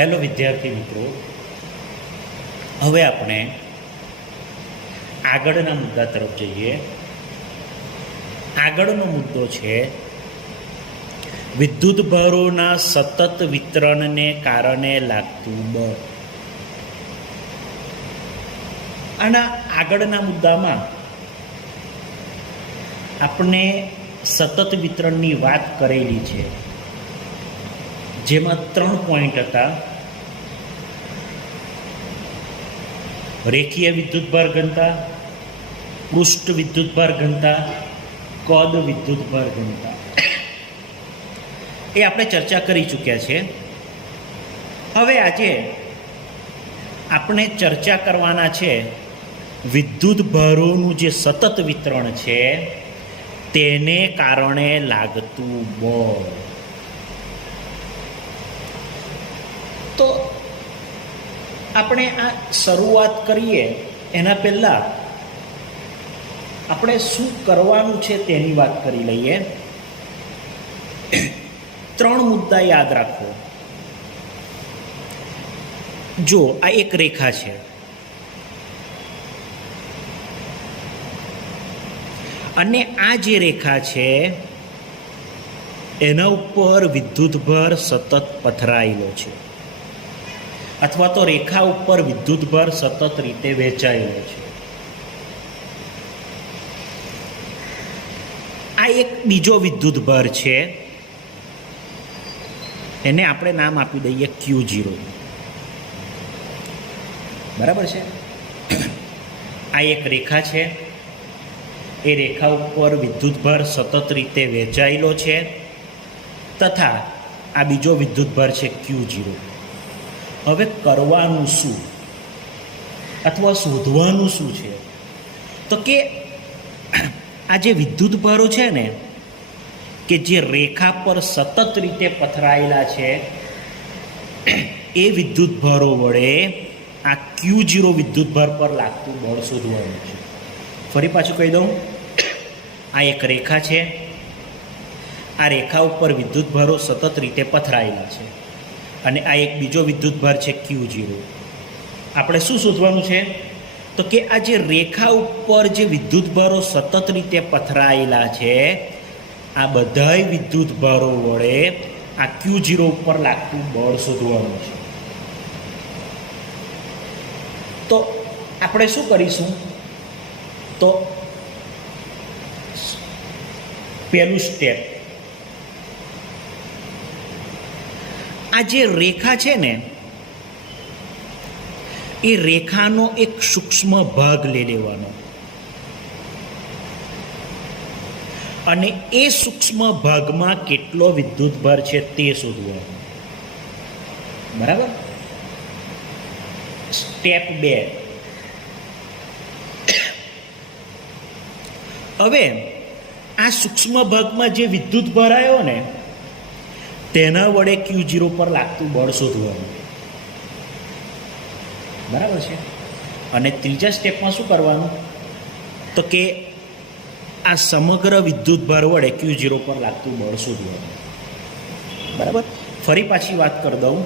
Hello વિદ્યાર્થી મિત્રો, હવે આપણે આગળના મુદ્દા તરફ જઈએ. આગળનો મુદ્દો છે વિદ્યુતભારોના સતત વિતરણને કારણે લાગતું બળ. આના આગળના મુદ્દામાં આપણે સતત વિતરણની વાત કરેલી છે, જેમાં 3 પોઈન્ટ હતા: રેખીય વિદ્યુતભાર ઘનતા, પૃષ્ઠ વિદ્યુતભાર ઘનતા, કદ વિદ્યુતભાર ઘનતા. એ આપણે ચર્ચા કરી ચૂક્યા છે. હવે આજે આપણે ચર્ચા કરવાના છે વિદ્યુતભારોનું જે સતત વિતરણ છે તેને કારણે લાગતું બળ. તો આપણે આ શરૂઆત કરીએ એના પહેલાં આપણે શું કરવાનું છે તેની વાત કરી લઈએ. 3 મુદ્દા યાદ રાખો. જો આ એક રેખા છે અને આ જે રેખા છે એના ઉપર વિદ્યુતભાર સતત પથરાયેલો છે, અથવા તો રેખા ઉપર વિદ્યુતભાર સતત રીતે વહેંચાયેલો છે. આ એક બીજો વિદ્યુતભાર છે, એને આપણે નામ આપી દઈએ Q0. બરાબર છે. આ એક રેખા છે, એ રેખા ઉપર વિદ્યુતભાર સતત રીતે વહેંચાયેલો છે, તથા આ બીજો વિદ્યુતભાર છે Q0. હવે કરવાનું શું અથવા શોધવાનું શું છે? તો કે આ જે વિદ્યુતભારો છે ને, કે જે રેખા પર સતત રીતે પથરાયેલા છે, એ વિદ્યુતભારો વડે આ Q0 વિદ્યુતભાર પર લાગતું બળ શોધવાનું છે. ફરી પાછું કહી દઉં, આ એક રેખા છે, આ રેખા ઉપર વિદ્યુતભારો સતત રીતે પથરાયેલા છે, અને આ એક બીજો વિદ્યુતભાર છે Q0. આપણે શું શોધવાનું છે? તો કે આ જે રેખા ઉપર જે વિદ્યુતભારો સતત રીતે પથરાયેલા છે, આ બધાય વિદ્યુતભારો વડે આ Q0 ઉપર લાગતું બળ શોધવાનું છે. તો આપણે શું કરીશું? તો પહેલું સ્ટેપ, આ જે રેખા છે ને, એ રેખાનો એક સૂક્ષ્મ ભાગ લઈ લેવાનો અને એ સૂક્ષ્મ ભાગમાં કેટલો વિદ્યુતભાર છે તે શોધવાનો. બરાબર. સ્ટેપ 2, હવે આ સૂક્ષ્મ ભાગમાં જે વિદ્યુતભાર આવ્યો ને, તેના વડે Q0 પર લાગતું બળ શોધવાનું. બરાબર છે. અને ત્રીજા સ્ટેપમાં શું કરવાનું? તો કે આ સમગ્ર વિદ્યુતભાર વડે Q0 પર લાગતું બળ શોધવાનું. બરાબર. ફરી પાછી વાત કરી દઉં.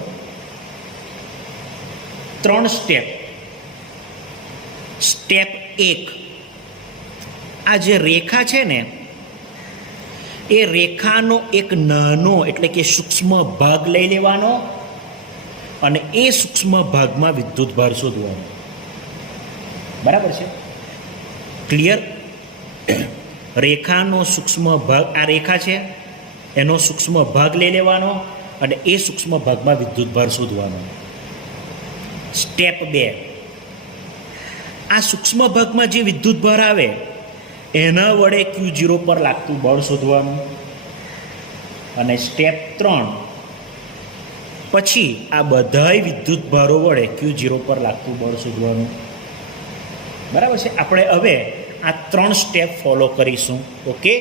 3 સ્ટેપ. સ્ટેપ 1, આ જે રેખા છે ને, એ રેખાનો એક નાનો એટલે કે સૂક્ષ્મ ભાગ લઈ લેવાનો અને એ સૂક્ષ્મ ભાગમાં વિદ્યુતભાર શોધવાનો. બરાબર છે. ક્લિયર? રેખાનો સૂક્ષ્મ ભાગ, આ રેખા છે, એનો સૂક્ષ્મ ભાગ લઈ લેવાનો અને એ સૂક્ષ્મ ભાગમાં વિદ્યુતભાર શોધવાનો. સ્ટેપ 2, આ સૂક્ષ્મ ભાગમાં જે વિદ્યુતભાર આવે એના વડે Q0 પર લાગતું બળ શોધવાનું. અને સ્ટેપ 3, પછી આ બધાય વિદ્યુતભારો વડે Q0 પર લાગતું બળ શોધવાનું. બરાબર છે. આપણે હવે આ 3 સ્ટેપ ફોલો કરીશું. ઓકે.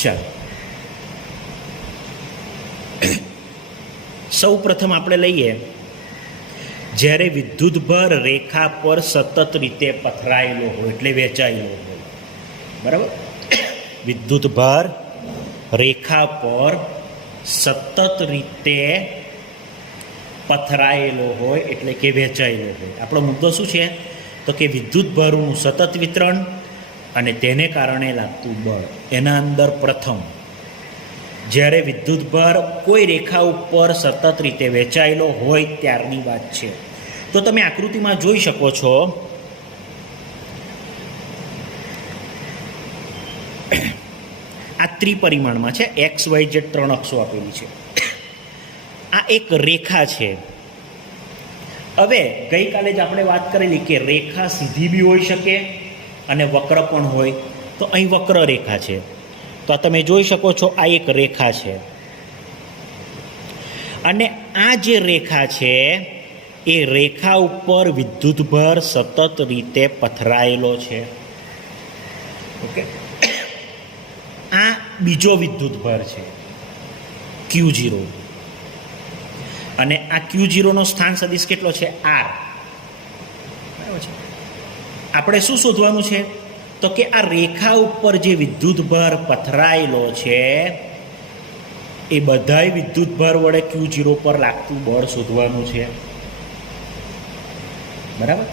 ચાલો, સૌ પ્રથમ આપણે લઈએ જ્યારે વિદ્યુતભાર રેખા પર સતત રીતે પથરાયેલો હોય એટલે વહેંચાયેલો હોય, બરાબર. વિદ્યુતભાર રેખા પર સતત રીતે પથરાયેલો હોય એટલે કે વહેંચાયેલો હોય. આપણો મુદ્દો શું છે? તો કે વિદ્યુતભારનું સતત વિતરણ અને તેને કારણે લાગતું બળ. એના અંદર પ્રથમ જ્યારે વિદ્યુતભાર કોઈ રેખા ઉપર સતત રીતે વહેંચાયેલો હોય ત્યારની વાત છે. તો તમે આકૃતિમાં જોઈ શકો છો આ ત્રિપરિમાણમાં છે, એક્સ વાય ઝેડ 3 અક્ષો આપેલી છે. આ એક રેખા છે. હવે ગઈકાલે જ આપણે વાત કરેલી કે રેખા સીધી બી હોઈ શકે અને વક્ર પણ હોય. તો અહીં વક્ર રેખા છે. તો તમે જોઈ શકો છો આ એક રેખા છે અને આ જે રેખા છે એ રેખા ઉપર વિદ્યુતભાર સતત રીતે પથરાયેલો છે. ઓકે, આ બીજો વિદ્યુતભાર છે Q0 અને આ Q0 નો સ્થાન સદિશ કેટલો છે? R. બરાબર છે. આપણે શું શોધવાનું છે? તો કે આ રેખા ઉપર જે વિદ્યુતભાર પથરાયેલો છે એ બધાય વિદ્યુતભાર વડે Q0 પર લાગતું બળ શોધવાનું છે. બરાબર.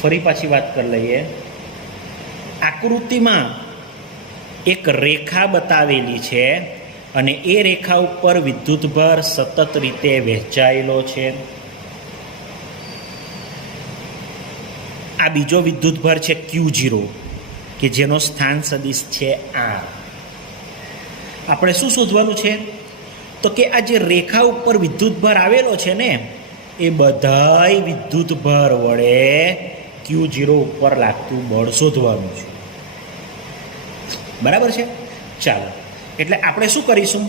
ફરી પાછી વાત કરી લઈએ. આકૃતિમાં એક રેખા બતાવેલી છે અને એ રેખા ઉપર વિદ્યુતભાર સતત રીતે વહેંચાયેલો છે. આ બીજો વિદ્યુતભાર છે Q0 કે જેનો સ્થાન સદિશ છે R. આપણે શું શોધવાનું છે? તો કે આ જે રેખા ઉપર વિદ્યુતભાર આવેલો છે ને એ બધાય વિદ્યુતભાર વડે Q0 ઉપર લાગતું બળ શોધવાનું છે. બરાબર છે. ચાલો, એટલે આપણે શું કરીશું?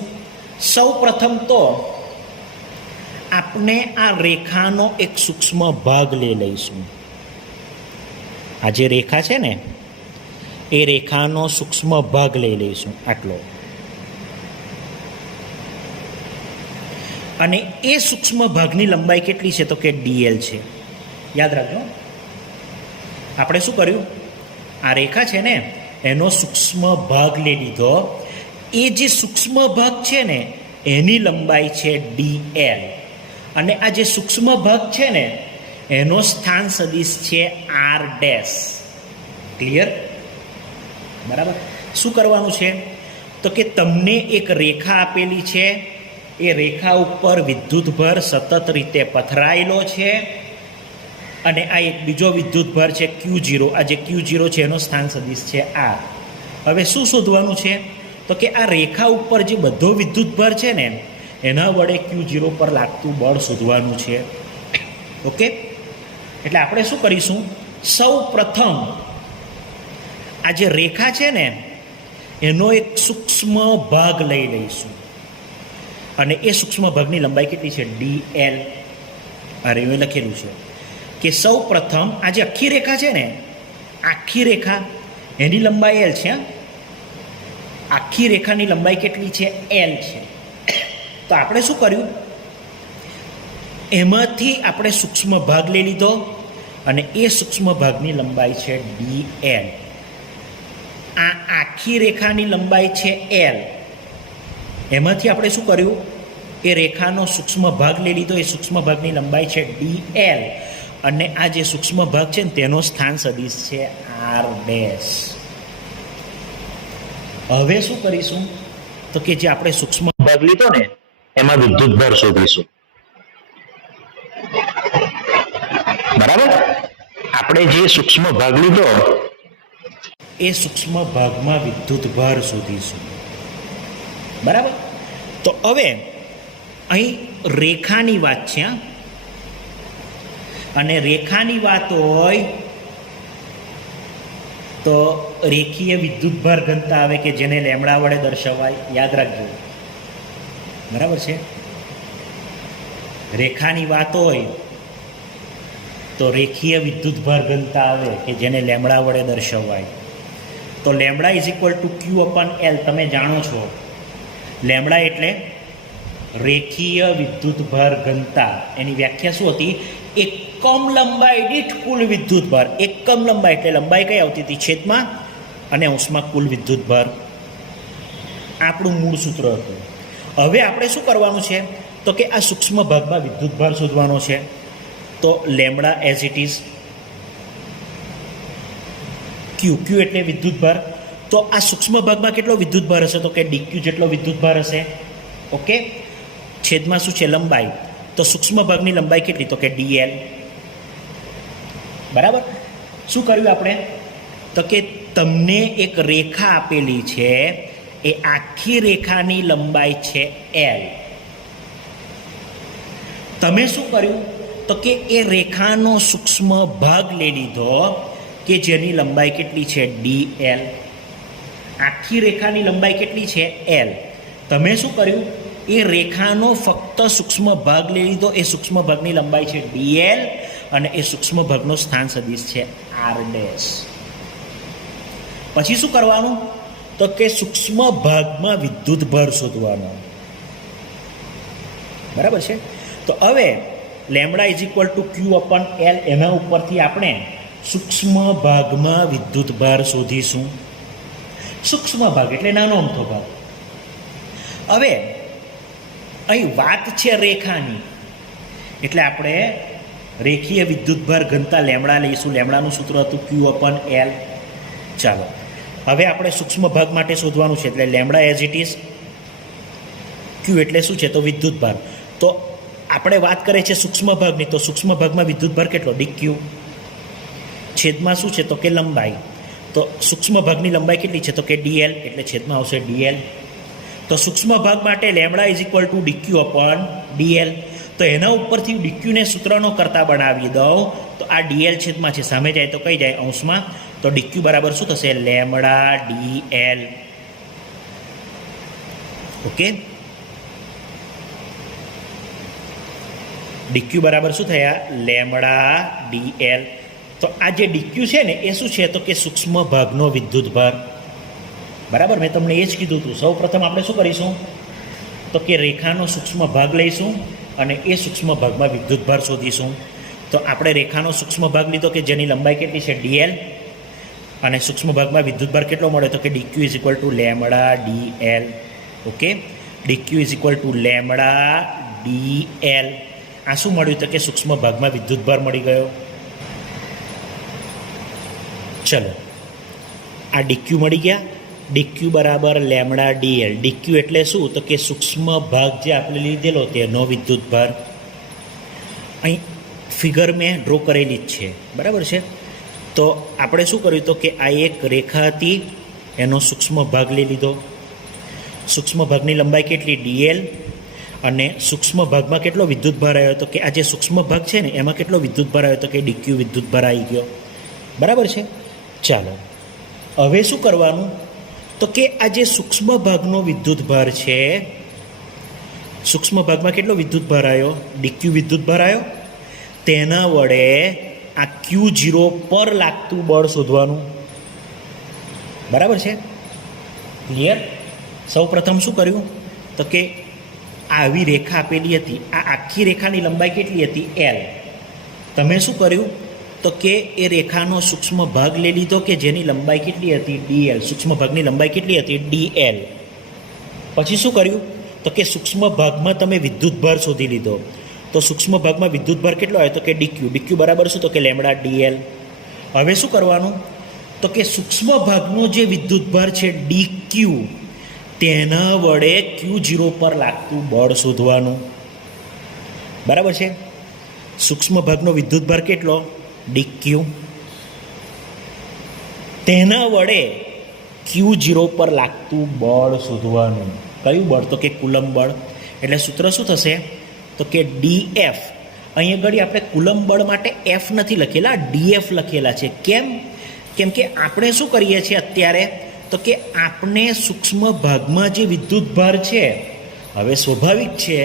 સૌ પ્રથમ તો આપણે આ રેખાનો એક સૂક્ષ્મ ભાગ લઈ લઈશું. આ જે રેખા છે ને એ રેખાનો સૂક્ષ્મ ભાગ લઈ લઈશું, આટલો. અને એ સૂક્ષ્મ ભાગની લંબાઈ કેટલી છે? તો કે dl છે. યાદ રાખજો. આપણે શું કર્યું? આ રેખા છે ને એનો સૂક્ષ્મ ભાગ લઈ લીધો. એ જે સૂક્ષ્મ ભાગ છે ને એની લંબાઈ છે dl અને આ જે સૂક્ષ્મ ભાગ છે ને એનો સ્થાન સદિશ છે r ડેશ. ક્લિયર? બરાબર. શું કરવાનું છે? તો કે તમને એક રેખા આપેલી છે, એ રેખા ઉપર વિદ્યુતભાર સતત રીતે પથરાયેલો છે અને આ એક બીજો વિદ્યુતભાર છે Q0. આ જે Q0 છે એનો સ્થાન સદિશ છે R. હવે શું શોધવાનું છે? તો કે આ રેખા ઉપર જે બધો વિદ્યુતભાર છે ને એના વડે Q0 પર લાગતું બળ શોધવાનું છે. ઓકે, એટલે આપણે શું કરીશું? સૌ પ્રથમ આ જે રેખા છે ને એનો એક સૂક્ષ્મ ભાગ લઈ લઈશું અને એ સૂક્ષ્મ ભાગની લંબાઈ કેટલી છે? dl. અરે એ લખેલું છે કે સૌ પ્રથમ આ જે આખી રેખા છે ને, આખી રેખા એની લંબાઈ l છે. આખી રેખાની લંબાઈ કેટલી છે? l છે. તો આપણે શું કર્યું? એમાંથી આપણે સૂક્ષ્મ ભાગ લઈ લીધો અને એ સૂક્ષ્મ ભાગની લંબાઈ છે dl. આ આખી રેખાની લંબાઈ છે l. એમાંથી આપણે શું કર્યું? એ રેખાનો સૂક્ષ્મ ભાગ લઈ લીધો. એ સૂક્ષ્મ ભાગની લંબાઈ છે dl અને આ જે સૂક્ષ્મ ભાગ છે ને તેનો સ્થાન સદિશ છે r ડેશ. હવે શું કરીશું? તો કે જે આપણે સૂક્ષ્મ ભાગ લીધો ને એમાં વિદ્યુતભાર શોધીશું. બરાબર. આપણે જે સૂક્ષ્મ ભાગ લીધો એ સૂક્ષ્મ ભાગમાં વિદ્યુતભાર શોધીશું. બરાબર. તો હવે અહીં રેખાની વાત છે અને રેખાની વાત હોય તો રેખીય વિદ્યુતભાર ઘનતા આવે કે જેને લેમડા વડે દર્શાવાય. યાદ રાખજો. બરાબર છે. રેખાની વાત હોય તો રેખીય વિદ્યુતભાર ઘનતા આવે કે જેને લેમડા વડે દર્શાવાય. તો lambda is equal two Q/L. તમે જાણો છો લેમડા એટલે રેખીય વિદ્યુતભાર ઘનતા. એની વ્યાખ્યા શું હતી? એકમ લંબાઈ દીઠ કુલ વિદ્યુતભાર. એકમ લંબાઈ એટલે લંબાઈ કઈ આવતી હતી? છેદમાં અને અંશમાં કુલ વિદ્યુતભાર. આપણું મૂળ સૂત્ર હતું. હવે આપણે શું કરવાનું છે તો કે આ સૂક્ષ્મ ભાગમાં વિદ્યુતભાર શોધવાનો છે. તો લેમડા એઝ ઇટ ઇઝ ક્યુ, ક્યુ એટલે વિદ્યુતભાર. તો આ સૂક્ષ્મ ભાગમાં કેટલો વિદ્યુતભાર હશે તો કે ડીક્યુ જેટલો વિદ્યુતભાર હશે. ઓકે, છેદમાં શું છે લંબાઈ, તો સૂક્ષ્મ ભાગની લંબાઈ કેટલી તો કે ડીએલ. બરાબર. શું કર્યું આપણે તો કે તમને એક રેખા આપેલી છે, એ આખી રેખાની લંબાઈ છે એલ. તમે શું કર્યું તો કે એ રેખાનો સૂક્ષ્મ ભાગ લઈ લીધો કે જેની લંબાઈ કેટલી છે ડીએલ. આખી રેખાની લંબાઈ કેટલી છે એલ. તમે શું કર્યું એ રેખાનો ફક્ત સૂક્ષ્મ ભાગ લઈ લીધો, એ સૂક્ષ્મ ભાગની લંબાઈ છે ડીએલ અને એ સૂક્ષ્મ ભાગનો સ્થાન સદિશ છે આર ડેશ. પછી શું કરવાનું તો કે સૂક્ષ્મ ભાગમાં વિદ્યુતભાર શોધવાનો. બરાબર છે. તો હવે lambda is equal to Q upon L, એના ઉપરથી આપણે સૂક્ષ્મ ભાગમાં વિદ્યુતભાર શોધીશું. સૂક્ષ્મ ભાગ એટલે નાનો અમથો ભાગ. હવે અહીં વાત છે રેખાની, એટલે આપણે રેખીય વિદ્યુતભાર ઘનતા લેમડા લઈશું. લેમડાનું સૂત્ર હતું ક્યુ અપન એલ. ચાલો હવે આપણે સૂક્ષ્મ ભાગ માટે શોધવાનું છે, એટલે લેમડા એઝ ઇટ ઇઝ ક્યુ એટલે શું છે તો વિદ્યુતભાર. તો આપણે વાત કરીએ છીએ સૂક્ષ્મ ભાગની, તો સૂક્ષ્મ ભાગમાં વિદ્યુતભાર કેટલો ડીક્યુ. છેદમાં શું છે તો કે લંબાઈ, તો સૂક્ષ્મ ભાગની લંબાઈ કેટલી છે તો કે ડીએલ, એટલે છેદમાં આવશે ડીએલ. તો સૂક્ષ્મ ભાગ માટે lambda is equal to dQ upon dL. તો એના ઉપરથી ડીક્યુને સૂત્રનો કરતા બનાવી દઉં તો આ ડીએલ છેદમાં છે, સામે જાય તો કઈ જાય અંશમાં. તો ડીક્યુ બરાબર શું થશે લેમડા ડીએલ. ઓકે, ડીક્યુ બરાબર શું થયા લેમડા ડીએલ. તો આ જે ડીક્યુ છે ને એ શું છે તો કે સૂક્ષ્મ ભાગનો વિદ્યુતભાર. બરાબર, મેં તમને એ જ કીધું હતું. સૌ પ્રથમ આપણે શું કરીશું તો કે રેખાનો સૂક્ષ્મ ભાગ લઈશું અને એ સૂક્ષ્મ ભાગમાં વિદ્યુતભાર શોધીશું. તો આપણે રેખાનો સૂક્ષ્મ ભાગ લીધો કે જેની લંબાઈ કેટલી છે ડીએલ, અને સૂક્ષ્મ ભાગમાં વિદ્યુતભાર કેટલો મળે તો કે DQ is equal two lambda DL. Okay, DQ is equal two lambda DL. આ શું મળ્યું તો કે સૂક્ષ્મ ભાગમાં વિદ્યુતભાર મળી ગયો. ચલો, આ ડીક્યુ મળી ગયા. ડીક્યુ બરાબર લેમડા ડીએલ. ડીક્યુ એટલે શું તો કે સૂક્ષ્મ ભાગ જે આપણે લીધેલો તેનો વિદ્યુતભાર. અહીં ફિગર મેં ડ્રો કરેલી જ છે. બરાબર છે. તો આપણે શું કર્યું તો કે આ એક રેખા હતી, એનો સૂક્ષ્મ ભાગ લઈ લીધો. સૂક્ષ્મ ભાગની લંબાઈ કેટલી ડીએલ, અને સૂક્ષ્મ ભાગમાં કેટલો વિદ્યુતભાર આવ્યો તો કે આ જે સૂક્ષ્મ ભાગ છે ને એમાં કેટલો વિદ્યુતભાર આવ્યો તો કે ડીક્યુ વિદ્યુતભાર આવી ગયો. બરાબર છે. ચાલો હવે શું કરવાનું તો કે આ જે સૂક્ષ્મ ભાગનો વિદ્યુતભાર છે, સૂક્ષ્મ ભાગમાં કેટલો વિદ્યુતભાર આવ્યો ડીક્યુ વિદ્યુતભાર આવ્યો, તેના વડે આ Q0 પર લાગતું બળ શોધવાનું. બરાબર છે, ક્લિયર. સૌ પ્રથમ શું કર્યું તો કે આવી રેખા આપેલી હતી, આ આખી રેખાની લંબાઈ કેટલી હતી એલ. તમે શું કર્યું તો કે એ રેખાનો સૂક્ષ્મ ભાગ લઈ લીધો કે જેની લંબાઈ કેટલી હતી ડીએલ. સૂક્ષ્મ ભાગની લંબાઈ કેટલી હતી ડીએલ. પછી શું કર્યું તો કે સૂક્ષ્મ ભાગમાં તમે વિદ્યુતભાર શોધી લીધો. તો સૂક્ષ્મ ભાગમાં વિદ્યુતભાર કેટલો આવ્યો તો કે ડીક્યુ. ડીક્યુ બરાબર શું તો કે લેમડા ડીએલ. હવે શું કરવાનું તો કે સૂક્ષ્મ ભાગનો જે વિદ્યુતભાર છે ડીક્યુ, તેના વડે Q0 પર લાગતું બળ શોધવાનું. બરાબર છે. સૂક્ષ્મ ભાગનો વિદ્યુતભાર કેટલો ડીક્યુ, તેના વડે Q0 પર લાગતું બળ શોધવાનું. કયું બળ તો કે કુલમ બળ. એટલે સૂત્ર શું થશે તો કે ડીએફ. અહીં આગળ આપણે કુલમ બળ માટે એફ નથી લખેલા, ડીએફ લખેલા છે. કેમ કે આપણે શું કરીએ છીએ અત્યારે તો કે આપણે સૂક્ષ્મ ભાગમાં જે વિદ્યુતભાર છે, હવે સ્વાભાવિક છે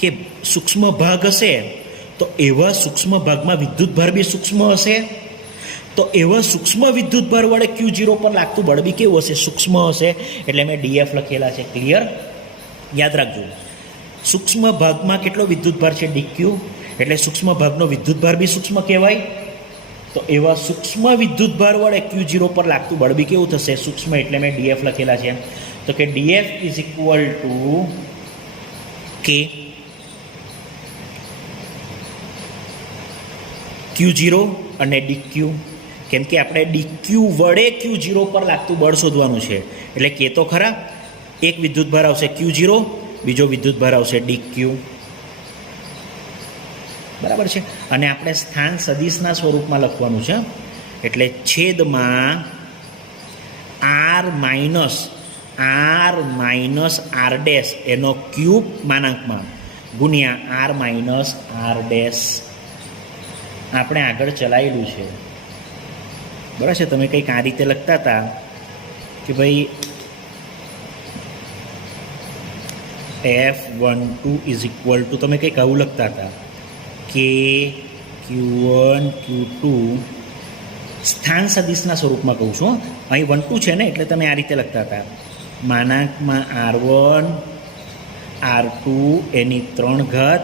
કે સૂક્ષ્મ ભાગ હશે તો એવા સૂક્ષ્મ ભાગમાં વિદ્યુતભાર બી સૂક્ષ્મ હશે. તો એવા સૂક્ષ્મ વિદ્યુતભાર વડે Q0 પર લાગતું બળ બી કેવું હશે સૂક્ષ્મ હશે. એટલે મેં ડીએફ લખેલા છે. ક્લિયર, યાદ રાખજો. સૂક્ષ્મ ભાગમાં કેટલો વિદ્યુતભાર છે ડીક્યુ, એટલે સૂક્ષ્મ ભાગનો વિદ્યુતભાર બી સૂક્ષ્મ કહેવાય. તો એવા સૂક્ષ્મ વિદ્યુતભાર વડે Q0 પર લાગતું બળ બી કેવું થશે? સૂક્ષ્મ એટલે મેં DF લખેલા છે. તો કે DF is equal two K Q0 અને DQ. કેમ કે આપણે DQ વડે Q0 પર લાગતું બળ શોધવાનું છે એટલે કે તો ખરા એક વિદ્યુતભાર આવશે Q0, બીજો વિદ્યુતભાર આવશે DQ. બરાબર છે. અને આપણે સ્થાન સદિશના સ્વરૂપમાં લખવાનું છે એટલે છેદમાં R માઇનસ R ડેશ એનો ક્યુબ માનાંકમાં ગુણ્યા R માઇનસ R ડેશ આપણે આગળ ચલાવેલું છે. બરાબર છે. તમે કંઈક આ રીતે લખતા હતા કે ભાઈ F12 ઇઝ ઇક્વલ ટુ તમે કંઈક આવું લખતા હતા કે Q1 Q2 સ્થાન સદિશના સ્વરૂપમાં કહું છું. અહીં 12 છે ને એટલે તમે આ રીતે લખતા હતા માનાંકમાં R1 R2 એની 3 ઘાત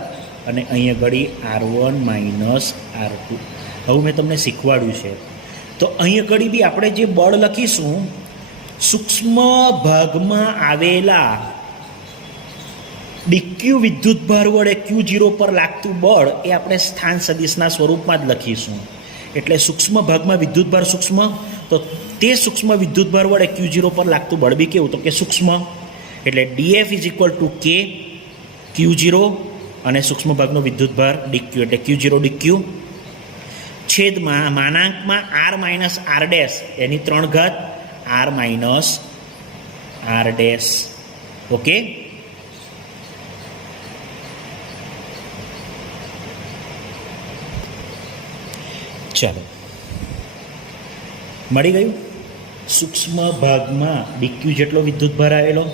અને અહીંયા ઘડી R1 માઇનસ R2. હવે મેં તમને શીખવાડ્યું છે. તો અહીંયા ઘડી બી આપણે જે બળ લખીશું સૂક્ષ્મ ભાગમાં આવેલા DQ વિદ્યુતભાર વડે Q0 પર લાગતું બળ એ આપણે સ્થાન સદિશના સ્વરૂપમાં જ લખીશું. એટલે સૂક્ષ્મ ભાગમાં વિદ્યુતભાર સૂક્ષ્મ, તો તે સૂક્ષ્મ વિદ્યુતભાર વડે Q0 પર લાગતું બળ બી કેવું? તો કે સૂક્ષ્મ. એટલે DF is equal two K Q0 અને સૂક્ષ્મ ભાગનો વિદ્યુતભાર DQ એટલે Q0 DQ છેદમાં માનાંકમાં R માઇનસ R ડેશ એની 3 ઘાત R minus R dash. Okay. ચાલો, મળી ગયું. સૂક્ષ્મ ભાગમાં DQ જેટલો વિદ્યુતભાર આવેલો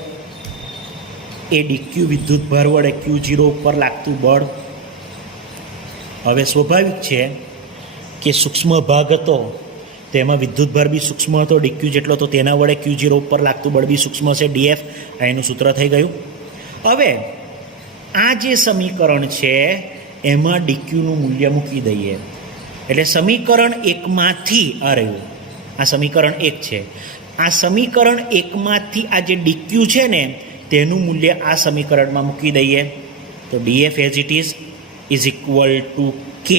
એ DQ વિદ્યુતભાર વડે Q0 ઉપર લાગતું બળ. હવે સ્વાભાવિક છે કે સૂક્ષ્મ ભાગ હતો તેમાં વિદ્યુતભાર બી સૂક્ષ્મ હતો DQ જેટલો, તો તેના વડે Q0 ઉપર લાગતું બળ બી સૂક્ષ્મ છે DF. આ એનું સૂત્ર થઈ ગયું. હવે આ જે સમીકરણ છે એમાં DQનું મૂલ્ય મૂકી દઈએ એટલે સમીકરણ એકમાંથી આ રહ્યું, આ સમીકરણ 1 છે. આ સમીકરણ 1માંથી આ જે DQ છે ને તેનું મૂલ્ય આ સમીકરણમાં મૂકી દઈએ તો DF as it is equal two K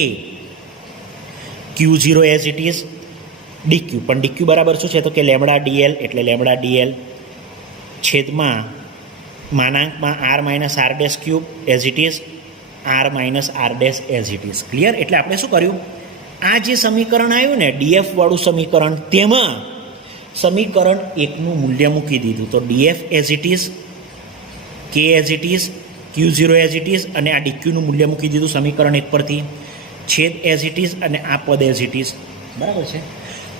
Q0 as it is DQ. પણ DQ બરાબર શું છે? તો કે લેમડા DL એટલે લેમડા DL છેદમાં માનાંકમાં R minus R dash cube as it is R minus R dash as it is. Clear? એટલે આપણે શું કર્યું? આ જે સમીકરણ આવ્યું ને DF વાળું સમીકરણ તેમાં સમીકરણ 1નું મૂલ્ય મૂકી દીધું તો DF as it is, K as it is, Q0 as it is અને આ DQનું મૂલ્ય મૂકી દીધું સમીકરણ 1 પરથી, છેદ એઝ ઇટ ઇઝ અને આ પદ એઝ ઇટ ઇઝ. બરાબર છે.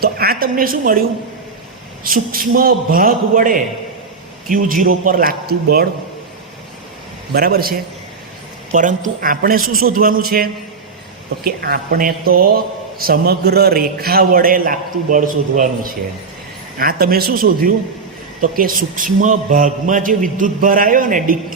તો આ તમને શું મળ્યું? સૂક્ષ્મ ભાગ વડે Q0 પર લાગતું બળ. બરાબર છે. પરંતુ આપણે શું શોધવાનું છે? તો કે આપણે તો સમગ્ર રેખા વડે લાગતું બળ શોધવાનું છે. આ તમે શું શોધ્યું? તો કે સૂક્ષ્મ ભાગમાં જે વિદ્યુતભાર આવ્યો ને DQ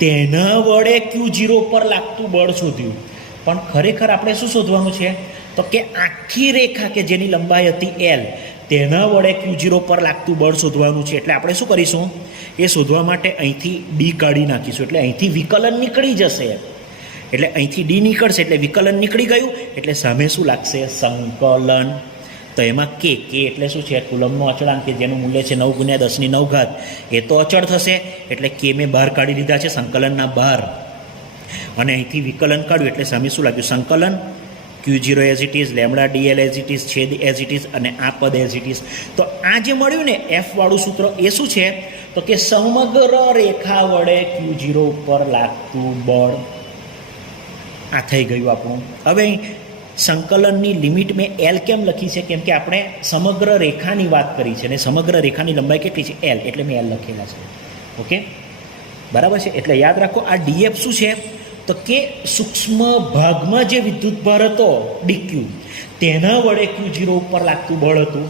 તેના વડે Q0 પર લાગતું બળ શોધ્યું. પણ ખરેખર આપણે શું શોધવાનું છે? તો કે આખી રેખા કે જેની લંબાઈ હતી L તેના વડે Q0 પર લાગતું બળ શોધવાનું છે. એટલે આપણે શું કરીશું? એ શોધવા માટે અહીંથી D કાઢી નાખીશું એટલે અહીંથી વિકલન નીકળી જશે. એટલે અહીંથી D નીકળશે એટલે વિકલન નીકળી ગયું એટલે સામે શું લાગશે? સંકલન. તો એમાં K એટલે શું છે? કુલમનો અચળાંક કે જેનું મૂલ્ય છે 9 ગુણ્યા 10⁻9 એ તો અચળ થશે એટલે K મેં બહાર કાઢી લીધા છે સંકલનના બહાર અને અહીંથી વિકલન કાઢ્યું એટલે સામે શું લાગ્યું? સંકલન Q0 as it is, lambda DL as it is, છેદ એઝ ઇટ ઇઝ અને આ પદ એઝ ઇટ ઇઝ. તો આ જે મળ્યું ને F વાળું સૂત્ર એ શું છે? તો કે સમગ્ર રેખા વડે Q0 ઉપર લાગતું બળ. આ થઈ ગયું આપણું. હવે સંકલનની લિમિટ મેં L કેમ લખી છે? કેમ કે આપણે સમગ્ર રેખાની વાત કરી છે અને સમગ્ર રેખાની લંબાઈ કેટલી છે? L એટલે મેં L લખેલા છે. ઓકે, બરાબર છે. એટલે યાદ રાખો આ DF શું છે? તો કે સૂક્ષ્મ ભાગમાં જે વિદ્યુતભાર હતો DQ તેના વડે Q0 ઉપર લાગતું બળ હતું.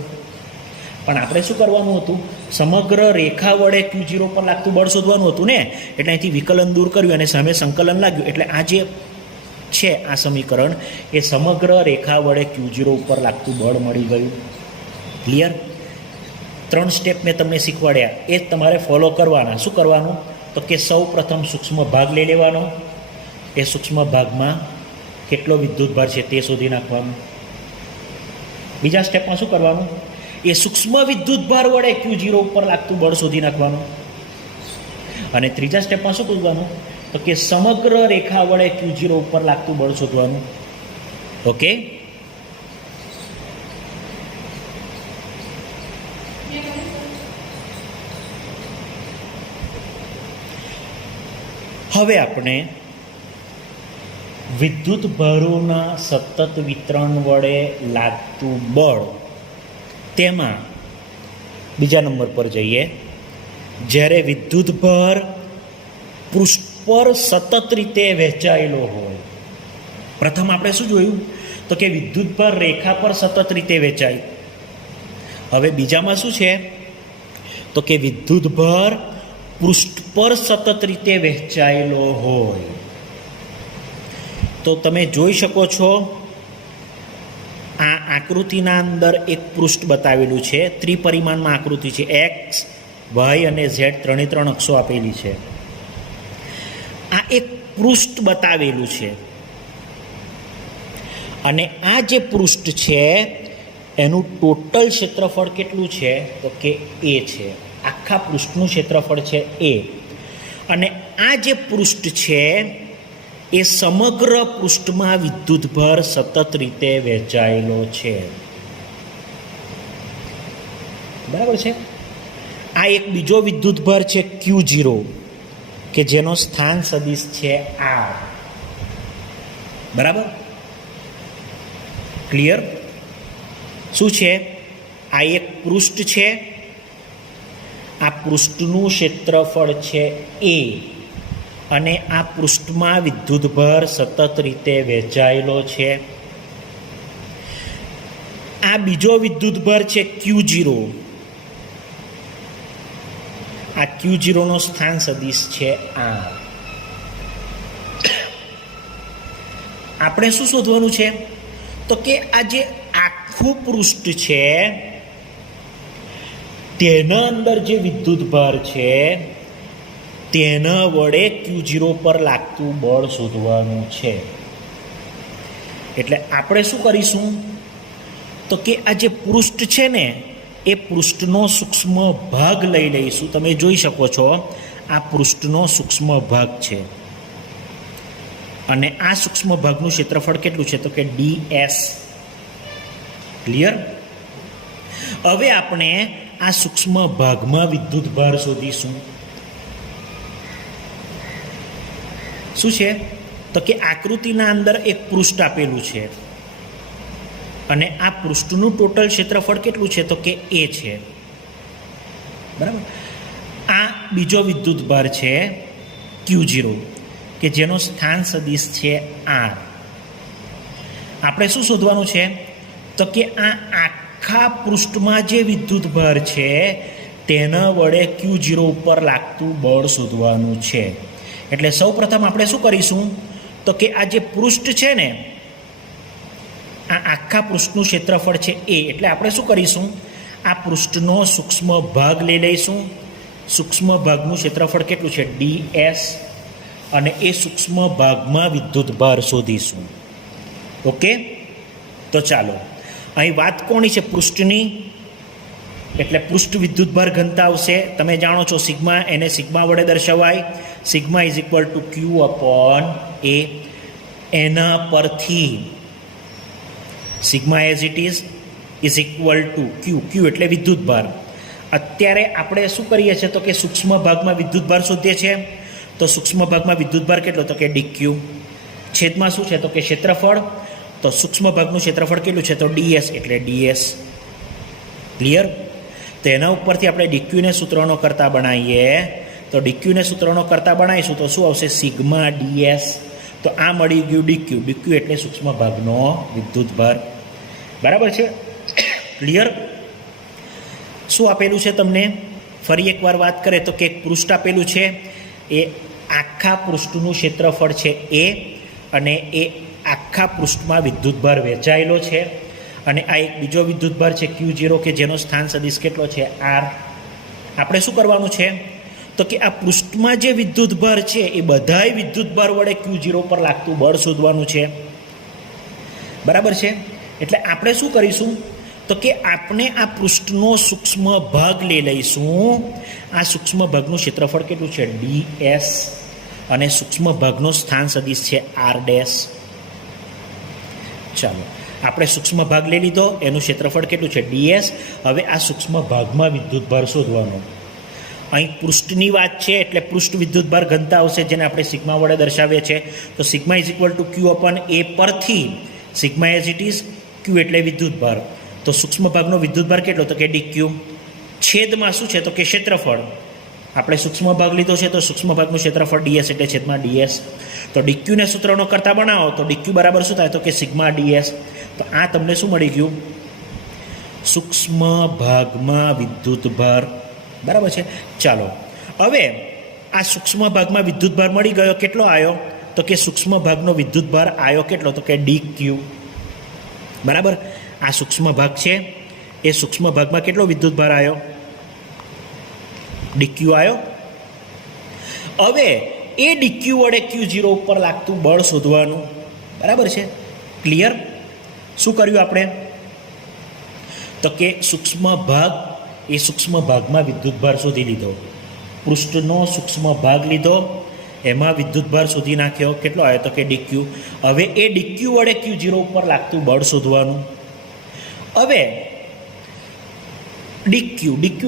પણ આપણે શું કરવાનું હતું? સમગ્ર રેખા વડે Q0 પર લાગતું બળ શોધવાનું હતું ને. એટલે અહીંથી વિકલન દૂર કર્યું અને સામે સંકલન લાગ્યું એટલે આ જે છે આ સમીકરણ, એ સમગ્ર રેખા વડે Q0 ઉપર લાગતું બળ મળી ગયું. ક્લિયર? 3 સ્ટેપ મેં તમને શીખવાડ્યા, એ તમારે ફોલો કરવાના. શું કરવાનું? તો કે સૌ પ્રથમ સૂક્ષ્મ ભાગ લઈ લેવાનો, એ સૂક્ષ્મ ભાગમાં કેટલો વિદ્યુતભાર છે તે શોધી નાખવાનું. બીજા સ્ટેપમાં શું કરવાનું? એ સૂક્ષ્મ વિદ્યુતભાર વડે Q0 ઉપર લાગતું બળ શોધી નાખવાનું. અને ત્રીજા સ્ટેપમાં શું કરવાનું? તો કે સમગ્ર રેખા વડે Q0 ઉપર લાગતું બળ શોધવાનું. ઓકે? હવે આપણે વિદ્યુત ભારોના સતત વિતરણ વડે લાગતું બળ, તેમાં બીજા નંબર પર જઈએ. જ્યારે વિદ્યુત ભાર પૃષ્ઠ પર સતત રીતે વહેંચાયેલો હોય. પ્રથમ આપણે શું જોયું? તો કે વિદ્યુત ભાર રેખા પર સતત રીતે વહેંચાય. હવે બીજામાં શું છે? તો કે વિદ્યુત ભાર પૃષ્ઠ પર સતત રીતે વહેંચાયેલો હોય. તો તમે જોઈ શકો છો, આ આકૃતિના અંદર એક પૃષ્ઠ બતાવેલું છે. ત્રિપરિમાણમાં આકૃતિ છે. એક્સ, વાય અને ઝેડ ત્રણે અક્ષો આપેલી છે. આ એક પૃષ્ઠ બતાવેલું છે, અને આ જે પૃષ્ઠ છે એનું ટોટલ ક્ષેત્રફળ કેટલું છે? તો કે એ છે. આખા પૃષ્ઠનું ક્ષેત્રફળ છે એ. અને આ જે પૃષ્ઠ છે એ સમગ્ર પૃષ્ઠમાં વિદ્યુતભાર સતત રીતે વહેંચાયેલો છે. બરાબર છે? આ એક બીજો વિદ્યુતભાર છે Q0, કે જેનો સ્થાન સદિશ છે R. બરાબર? ક્લિયર? શું છે? આ એક પૃષ્ઠ છે, આ પૃષ્ઠનું ક્ષેત્રફળ છે એ, અને આ પૃષ્ઠમાં વિદ્યુતભાર સતત રીતે વહેંચાયેલો છે. આ બીજો વિદ્યુતભાર છે Q0. આ Q0 નો સ્થાન સદિશ છે R. આપણે શું શોધવાનું છે? તો કે આ જે આખું પૃષ્ઠ છે તેના અંદર જે વિદ્યુતભાર છે તેના વડે Q0 પર લાગતું બળ શોધવાનું છે. એટલે આપણે શું કરીશું? તો કે આ જે પૃષ્ઠ છે ને એ પૃષ્ઠનો સૂક્ષ્મ ભાગ લઈ લઈશું. તમે જોઈ શકો છો, આ પૃષ્ઠનો સૂક્ષ્મ ભાગ છે, અને આ સૂક્ષ્મ ભાગનું ક્ષેત્રફળ કેટલું છે? તો કે ds. ક્લિયર? હવે આપણે આ સૂક્ષ્મ ભાગમાં વિદ્યુતભાર શોધીશું. શું છે? તો કે આકૃતિના અંદર એક પૃષ્ઠ આપેલું છે, અને આ પૃષ્ઠનું ટોટલ ક્ષેત્રફળ કેટલું છે? તો કે એ છે. બરાબર? આ બીજો વિદ્યુતભાર છે Q0, કે જેનો સ્થાન સદિશ છે R. આપણે શું શોધવાનું છે? તો કે આ આખા પૃષ્ઠમાં જે વિદ્યુતભાર છે તેના વડે Q0 ઉપર લાગતું બળ શોધવાનું છે. એટલે સૌ પ્રથમ આપણે શું કરીશું? તો કે આ જે પૃષ્ઠ છે ને, આ આખા પૃષ્ઠનું ક્ષેત્રફળ છે એ. એટલે આપણે શું કરીશું? આ પૃષ્ઠનો સૂક્ષ્મ ભાગ લઈ લઈશું. સૂક્ષ્મ ભાગનું ક્ષેત્રફળ કેટલું છે? ds. અને એ સૂક્ષ્મ ભાગમાં વિદ્યુતભાર શોધીશું. ઓકે? તો ચાલો, અહીં વાત કોની છે? પૃષ્ઠની. એટલે પૃષ્ઠ વિદ્યુતભાર ઘનતા આવશે. તમે જાણો છો સિગ્મા, એને સિગ્મા વડે દર્શાવાય. Sigma is equal two Q/A. એના પરથી sigma as it is equal two Q એટલે વિદ્યુતભાર. અત્યારે આપણે શું કરીએ છીએ? તો કે સૂક્ષ્મ ભાગમાં વિદ્યુતભાર શોધીએ છીએ. તો સૂક્ષ્મ ભાગમાં વિદ્યુતભાર કેટલો? તો કે dq. છેદમાં શું છે? તો કે ક્ષેત્રફળ. તો સૂક્ષ્મ ભાગનું ક્ષેત્રફળ કેટલું છે? તો ds એટલે ds. ક્લિયર? તો એના ઉપરથી આપણે dqને સૂત્રનો કરતા બનાવીએ. તો dqને સૂત્રનો કરતા બનાવીશું તો શું આવશે? Sigma ds. તો આ મળી ગયું dq એટલે સૂક્ષ્મ ભાગનો વિદ્યુતભાર. બરાબર છે? ક્લિયર? શું આપેલું છે તમને? ફરી એકવાર વાત કરીએ તો કે એક પૃષ્ઠ આપેલું છે, એ આખા પૃષ્ઠનું ક્ષેત્રફળ છે એ, અને એ આખા પૃષ્ઠમાં વિદ્યુતભાર વહેંચાયેલો છે અને આ એક બીજો વિદ્યુતભાર છે Q0 કે જેનો સ્થાન સદિશ કેટલો છે R. આપણે શું કરવાનું છે તો કે આ પૃષ્ઠમાં જે વિદ્યુતભાર છે એ બધાય વિદ્યુતભાર વડે Q0 પર લાગતું બળ શોધવાનું છે. બરાબર છે. એટલે આપણે શું કરીશું તો કે આપણે આ પૃષ્ઠનો સૂક્ષ્મ ભાગ લઈ લઈશું. આ સૂક્ષ્મ ભાગનું ક્ષેત્રફળ કેટલું છે ds અને સૂક્ષ્મ ભાગનો સ્થાન સદિશ છે R ડેશ. ચાલો આપણે સૂક્ષ્મ ભાગ લઈ લીધો, એનું ક્ષેત્રફળ કેટલું છે ds. હવે આ સૂક્ષ્મ ભાગમાં વિદ્યુતભાર શોધવાનો. અહીં પૃષ્ઠની વાત છે એટલે પૃષ્ઠ વિદ્યુતભાર ઘનતા આવશે જેને આપણે સિગ્મા વડે દર્શાવીએ છીએ. તો sigma is equal two Q upon A પરથી sigma as it is Q એટલે વિદ્યુતભાર. તો સૂક્ષ્મ ભાગનો વિદ્યુતભાર કેટલો તો કે dq. છેદમાં શું છે તો કે ક્ષેત્રફળ. આપણે સૂક્ષ્મ ભાગ લીધો છે તો સૂક્ષ્મ ભાગનું ક્ષેત્રફળ ds એટલે છેદમાં ds. તો dq ને સૂત્રનો કરતા બનાવો તો dq બરાબર શું થાય તો કે સિગ્મા ds. તો આ તમને શું મળી ગયું સૂક્ષ્મ ભાગમાં વિદ્યુતભાર. બરાબર છે. ચાલો હવે આ સૂક્ષ્મ ભાગમાં વિદ્યુતભાર મળી ગયો, કેટલો આવ્યો તો કે સૂક્ષ્મ ભાગનો વિદ્યુતભાર આવ્યો કેટલો તો કે dq. બરાબર. આ સૂક્ષ્મ ભાગ છે એ સૂક્ષ્મ ભાગમાં કેટલો વિદ્યુતભાર આવ્યો dq આવ્યો. હવે એ dq વડે Q0 ઉપર લાગતું બળ શોધવાનું. બરાબર છે. ક્લિયર. શું કર્યું આપણે તો કે સૂક્ષ્મ ભાગ એ સૂક્ષ્મ ભાગમાં વિદ્યુતભાર શોધી લીધો. પૃષ્ઠનો સૂક્ષ્મ ભાગ લીધો, એમાં વિદ્યુતભાર શોધી નાખ્યો, કેટલો આવ્યો તો કે dq. હવે એ dq વડે Q0 ઉપર લાગતું બળ શોધવાનું. હવે dq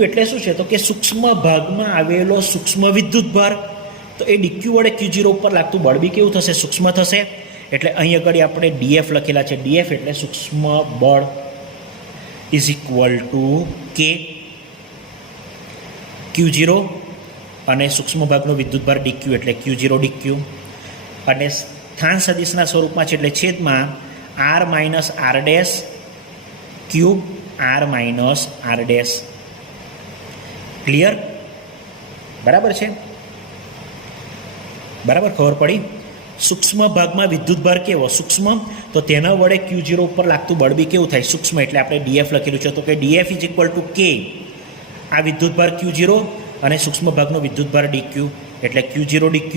એટલે શું છે તો કે સૂક્ષ્મ ભાગમાં આવેલો સૂક્ષ્મ વિદ્યુતભાર. તો એ dq વડે Q0 ઉપર લાગતું બળ બી કેવું થશે સૂક્ષ્મ થશે. એટલે અહીં આગળ આપણે df લખેલા છે. df એટલે સૂક્ષ્મ બળ is equal two k Q0 અને સૂક્ષ્મ ભાગનો વિદ્યુતભાર dq એટલે Q0 dq અને સ્થાન સદિશના સ્વરૂપમાં છે એટલે છેદમાં r minus r dash cube r minus r dash. Clear. બરાબર છે. બરાબર ખબર પડી. સૂક્ષ્મ ભાગમાં વિદ્યુતભાર કેવો સૂક્ષ્મ, તો તેના વડે Q0 ઉપર લાગતું બળ બી કેવું થાય સૂક્ષ્મ. એટલે આપણે df લખેલું છે તો કે df is equal two k આ વિદ્યુતભાર Q0 અને સૂક્ષ્મ ભાગનો વિદ્યુતભાર dq એટલે Q0 dq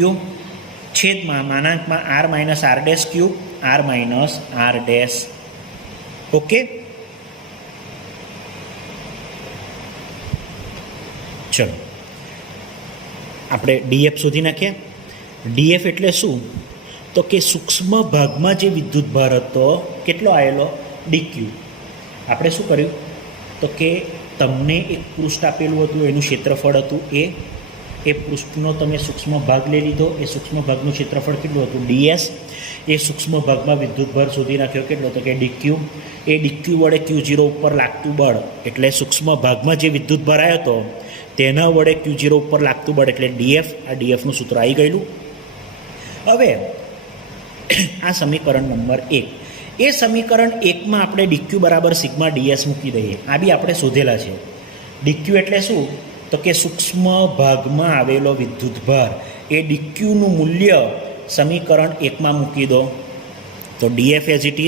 છેદમાં માનાંકમાં r minus r dash cube r minus r dash. Okay. ચલો આપણે df શોધી નાખીએ. df એટલે શું તો કે સૂક્ષ્મ ભાગમાં જે વિદ્યુતભાર હતો કેટલો આવેલો dq. આપણે શું કર્યું તો કે તમને એક પૃષ્ઠ આપેલું હતું, એનું ક્ષેત્રફળ હતું એ પૃષ્ઠનો તમે સૂક્ષ્મ ભાગ લઈ લીધો. એ સૂક્ષ્મ ભાગનું ક્ષેત્રફળ કેટલું હતું ds. એ સૂક્ષ્મ ભાગમાં વિદ્યુતભાર શોધી નાખ્યો કેટલો તો કે dq. એ dq વડે Q0 ઉપર લાગતું બળ એટલે સૂક્ષ્મ ભાગમાં જે વિદ્યુતભાર આવ્યો હતો તેના વડે Q0 ઉપર લાગતું બળ એટલે df. આ dfનું સૂત્ર આવી ગયેલું. હવે આ સમીકરણ નંબર 1. એ સમીકરણ 1માં આપણે dq બરાબર સિગ્મા ds મૂકી દઈએ. આ બી આપણે શોધેલા છે. dq એટલે શું તો કે સૂક્ષ્મ ભાગમાં આવેલો વિદ્યુતભાર. એ dqનું મૂલ્ય સમીકરણ 1માં મૂકી દો તો df as it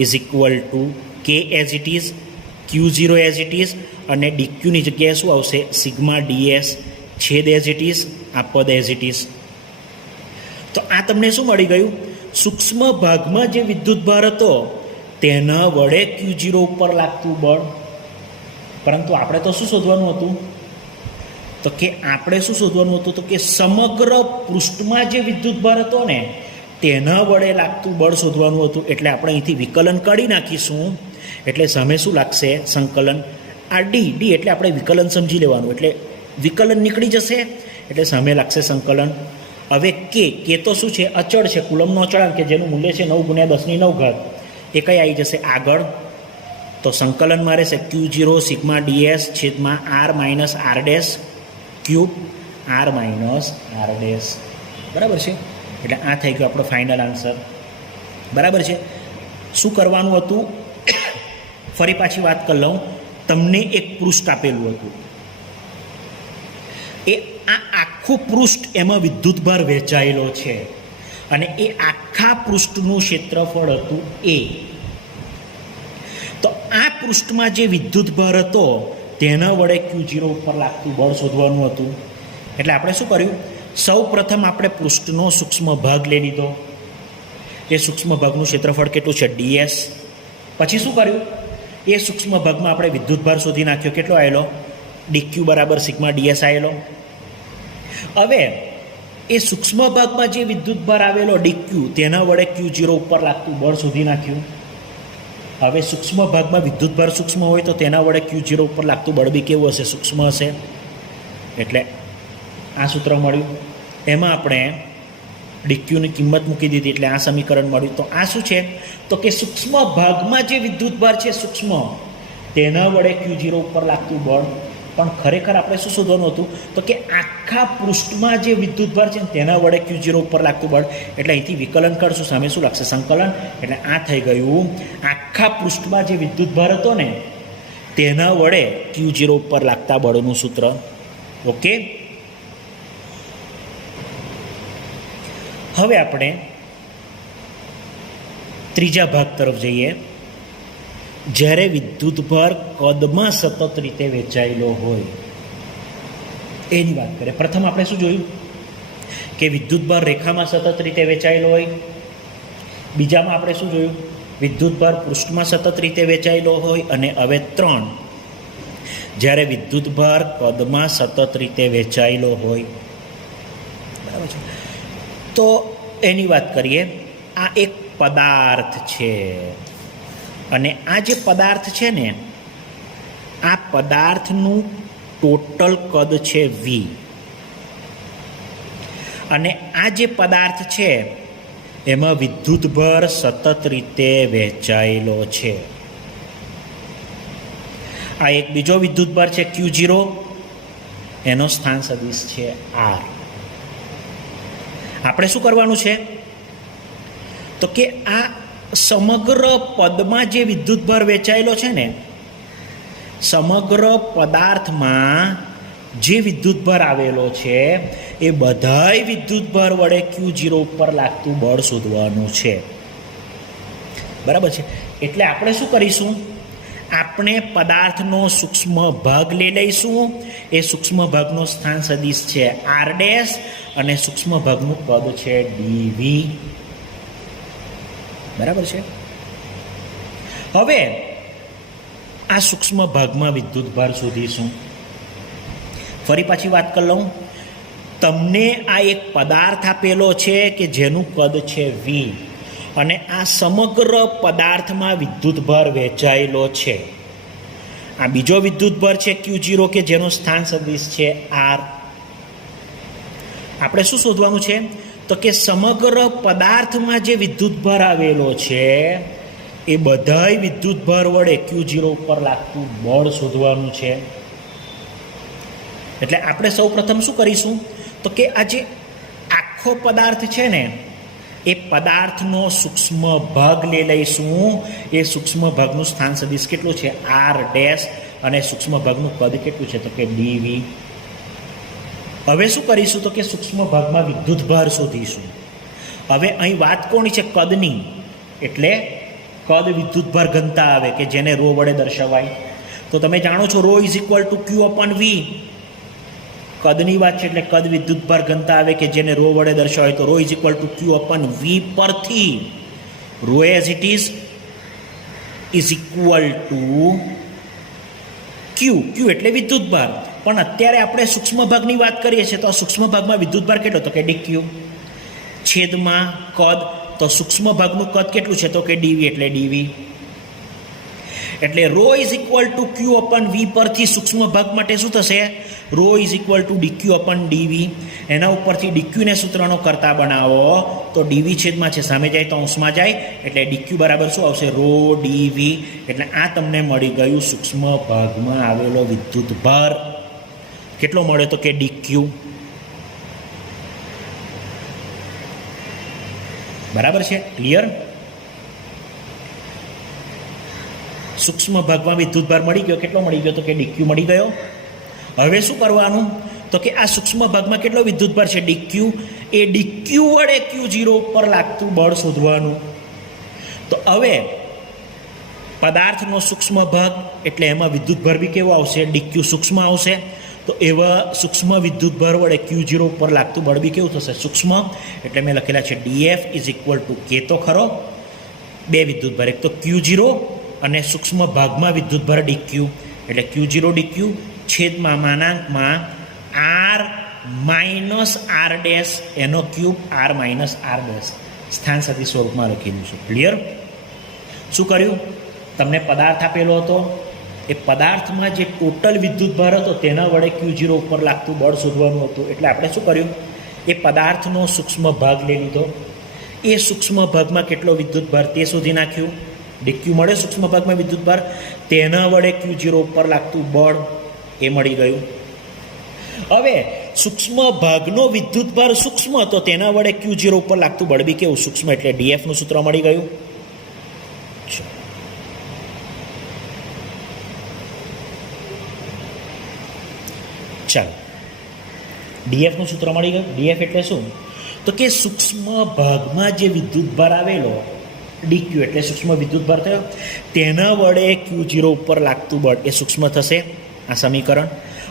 is equal two k as it is Q0 as it is અને dqની જગ્યાએ શું આવશે સિગ્મા ds છેદ એઝ ઇટ ઇઝ આ પદ એઝ ઇટ ઇઝ. તો આ તમને શું મળી ગયું સૂક્ષ્મ ભાગમાં જે વિદ્યુતભાર હતો તેના વડે Q0 ઉપર લાગતું બળ. પરંતુ આપણે તો શું શોધવાનું હતું તો કે આપણે શું શોધવાનું હતું તો કે સમગ્ર પૃષ્ઠમાં જે વિદ્યુતભાર હતો ને તેના વડે લાગતું બળ શોધવાનું હતું. એટલે આપણે અહીંથી વિકલન કાઢી નાખીશું એટલે સામે શું લાગશે સંકલન. આ ડી એટલે આપણે વિકલન સમજી લેવાનું એટલે વિકલન નીકળી જશે એટલે સામે લાગશે સંકલન. હવે કે તો શું છે અચળ છે, કુલમનો અચળાંક કે જેનું મૂલ્ય છે 9 × 10⁹ એ કઈ આવી જશે આગળ. તો સંકલન મારે છે Q0 સિગ્મા ds છેદમાં r minus r dash cube r minus r dash. બરાબર છે. એટલે આ થઈ ગયો આપણો ફાઇનલ આન્સર. બરાબર છે. શું કરવાનું હતું ફરી પાછી વાત કરી લઉં. તમને એક પૃષ્ઠ આપેલું હતું, એ આ આખું પૃષ્ઠ એમાં વિદ્યુતભાર વહેંચાયેલો છે અને એ આખા પૃષ્ઠનું ક્ષેત્રફળ હતું એ. તો આ પૃષ્ઠમાં જે વિદ્યુતભાર હતો તેના વડે Q0 ઉપર લાગતું બળ શોધવાનું હતું. એટલે આપણે શું કર્યું, સૌ પ્રથમ આપણે પૃષ્ઠનો સૂક્ષ્મ ભાગ લઈ લીધો. એ સૂક્ષ્મ ભાગનું ક્ષેત્રફળ કેટલું છે, ds. પછી શું કર્યું, એ સૂક્ષ્મ ભાગમાં આપણે વિદ્યુતભાર શોધી નાખ્યો. કેટલો આવેલો, dq બરાબર સિગ્મા ds આવેલો. હવે એ સૂક્ષ્મ ભાગમાં જે વિદ્યુતભાર આવેલો dq, તેના વડે Q0 ઉપર લાગતું બળ શોધી નાખ્યું. હવે સૂક્ષ્મ ભાગમાં વિદ્યુતભાર સૂક્ષ્મ હોય તો તેના વડે Q0 ઉપર લાગતું બળ બી કેવું હશે, સૂક્ષ્મ હશે. એટલે આ સૂત્ર મળ્યું. એમાં આપણે dqની કિંમત મૂકી દીધી એટલે આ સમીકરણ મળ્યું. તો આ શું છે, તો કે સૂક્ષ્મ ભાગમાં જે વિદ્યુતભાર છે સૂક્ષ્મ, તેના વડે Q0 ઉપર લાગતું બળ. પણ ખરેખર આપણે શું શોધવાનું હતું, તો કે આખા પૃષ્ઠમાં જે વિદ્યુતભાર છે તેના વડે Q0 ઉપર લાગતું બળ. એટલે અહીંથી વિકલન કરશું, સામે શું લાગશે, સંકલન. એટલે આ થઈ ગયું આખા પૃષ્ઠમાં જે વિદ્યુતભાર હતો ને તેના વડે Q0 ઉપર લાગતા બળનું સૂત્ર. ઓકે, હવે આપણે ત્રીજા ભાગ તરફ જઈએ. જ્યારે વિદ્યુતભાર કદમાં સતત રીતે વહેંચાયેલો હોય એની વાત કરીએ. પ્રથમ આપણે શું જોયું કે વિદ્યુતભાર રેખામાં સતત રીતે વહેંચાયેલો હોય. બીજામાં આપણે શું જોયું, વિદ્યુતભાર પૃષ્ઠમાં સતત રીતે વહેંચાયેલો હોય. અને હવે 3, જ્યારે વિદ્યુતભાર કદમાં સતત રીતે વહેંચાયેલો હોય. બરાબર છે. તો એની વાત કરીએ. આ એક પદાર્થ છે અને આ જે પદાર્થ છે ને, આ પદાર્થનું ટોટલ કદ છે v. અને આ જે પદાર્થ છે એમાં વિદ્યુતભાર સતત રીતે વહેંચાયેલો છે. આ એક બીજો વિદ્યુતભાર છે Q0, એનો સ્થાન સદિશ છે r. આપણે શું કરવાનું છે, તો કે આ સમગ્ર પદમાં જે વિદ્યુતભાર વહેંચાયેલો છે ને, સમગ્ર પદાર્થમાં જે વિદ્યુતભાર આવેલો છે એ બધાય વિદ્યુતભાર વડે Q0 ઉપર લાગતું બળ શોધવાનું છે. બરાબર છે. એટલે આપણે શું કરીશું, આપણે પદાર્થનો સૂક્ષ્મ ભાગ લઈ લઈશું. એ સૂક્ષ્મ ભાગનો સ્થાન સદિશ છે r ડેશ અને સૂક્ષ્મ ભાગનું પદ છે dv. બરાબર છે. હવે આ સૂક્ષ્મ ભાગમાં વિદ્યુતભાર શોધીશું. ફરી પાછી વાત કરી લઉં. તમને આ એક પદાર્થ આપેલો છે કે જેનું કદ છે v અને આ સમગ્ર પદાર્થમાં વિદ્યુતભાર વહેંચાયેલો છે. આ બીજો વિદ્યુતભાર છે Q0 કે જેનું સ્થાન સદિશ છે r. આપણે શું શોધવાનું છે, તો કે સમગ્ર પદાર્થમાં જે વિદ્યુતભાર આવેલો છે એ બધાય વિદ્યુતભાર વડે Q0 ઉપર લાગતું બળ શોધવાનું છે. એટલે આપણે સૌ પ્રથમ શું કરીશું, તો કે આ જે આખો પદાર્થ છે ને એ પદાર્થનો સૂક્ષ્મ ભાગ લઈ લઈશું. એ સૂક્ષ્મ ભાગનું સ્થાન સદિશ કેટલું છે, r ડેશ, અને સૂક્ષ્મ ભાગનું કદ કેટલું છે, તો કે dv. હવે શું કરીશું, તો કે સૂક્ષ્મ ભાગમાં વિદ્યુતભાર શોધીશું. હવે અહીં વાત કોની છે, કદની. એટલે કદ વિદ્યુતભાર ઘનતા આવે કે જેને ρ વડે દર્શાવાય. તો તમે જાણો છો ρ = Q/V. કદની વાત છે એટલે કદ વિદ્યુતભાર ઘનતા આવે કે જેને ρ વડે દર્શાવાય. તો ρ = Q/V પરથી ρ as it is equal to Q. Q એટલે વિદ્યુતભાર. પણ અત્યારે આપણે સૂક્ષ્મ ભાગની વાત કરીએ છીએ તો આ સૂક્ષ્મ ભાગમાં વિદ્યુતભાર કેટલો, તો કે dq છેદમાં કદ. તો સૂક્ષ્મ ભાગનું કદ કેટલું છે, તો કે dv એટલે dv. એટલે ρ = Q/V પરથી સૂક્ષ્મ ભાગ માટે શું થશે, ρ = dq/dv. એના ઉપરથી dqને સૂત્રનો કરતા બનાવો તો dv છેદમાં છે, સામે જાય તો અંશમાં જાય એટલે dq બરાબર શું આવશે, ρ dv. એટલે આ તમને મળી ગયું સૂક્ષ્મ ભાગમાં આવેલો વિદ્યુતભાર. કેટલો મળ્યો, તો કે dq. બરાબર છે, ક્લિયર. સૂક્ષ્મ ભાગમાં વિદ્યુતભાર મળી ગયો. કેટલો મળી ગયો, તો કે dq મળી ગયો. હવે શું કરવાનું, તો કે આ સૂક્ષ્મ ભાગમાં કેટલો વિદ્યુતભાર છે ડીક્યુ, એ ડીક્યુ વડે Q0 ઉપર લાગતું બળ શોધવાનું. તો હવે પદાર્થનો સૂક્ષ્મ ભાગ એટલે એમાં વિદ્યુતભાર બી કેવો આવશે, ડીક્યુ સૂક્ષ્મ આવશે. તો એવા સૂક્ષ્મ વિદ્યુતભાર વડે Q0 ઉપર લાગતું બળ બી કેવું થશે, સૂક્ષ્મ. એટલે મેં લખેલા છે DF ઇઝ ઇક્વલ ટુ કે તો ખરો, બે વિદ્યુતભાર, એક તો Q0 અને સૂક્ષ્મ ભાગમાં વિદ્યુતભાર ડીક્યુ, એટલે Q0 ડીક્યુ છેદમાં માનાંકમાં R માઇનસ R ડેશ એનો cube R minus R dash સ્થાન સદી સ્વરૂપમાં લખેલું છે. ક્લિયર? શું કર્યું? તમને પદાર્થ આપેલો હતો, એ પદાર્થમાં જે ટોટલ વિદ્યુતભાર હતો તેના વડે Q0 ઉપર લાગતું બળ શોધવાનું હતું. એટલે આપણે શું કર્યું, એ પદાર્થનો સૂક્ષ્મ ભાગ લઈ લીધો, એ સૂક્ષ્મ ભાગમાં કેટલો વિદ્યુતભાર તે શોધી નાખ્યું. ડીક્યુ મળે સૂક્ષ્મ ભાગમાં વિદ્યુતભાર, તેના વડે Q0 ઉપર લાગતું બળ એ મળી ગયું. હવે સૂક્ષ્મ ભાગનો વિદ્યુતભાર સૂક્ષ્મ હતો, તેના વડે Q0 ઉપર લાગતું બળ બી કેવું, સૂક્ષ્મ. એટલે DFનું સૂત્ર મળી ગયું. ચાલો, DFનું સૂત્ર મળી ગયું. DF એટલે શું? તો કે સૂક્ષ્મ ભાગમાં જે વિદ્યુતભાર આવેલો ડીક્યુ એટલે સૂક્ષ્મ વિદ્યુતભાર થયો, તેના વડે Q0 ઉપર લાગતું બળ એ સૂક્ષ્મ થશે. આ સમીકરણ.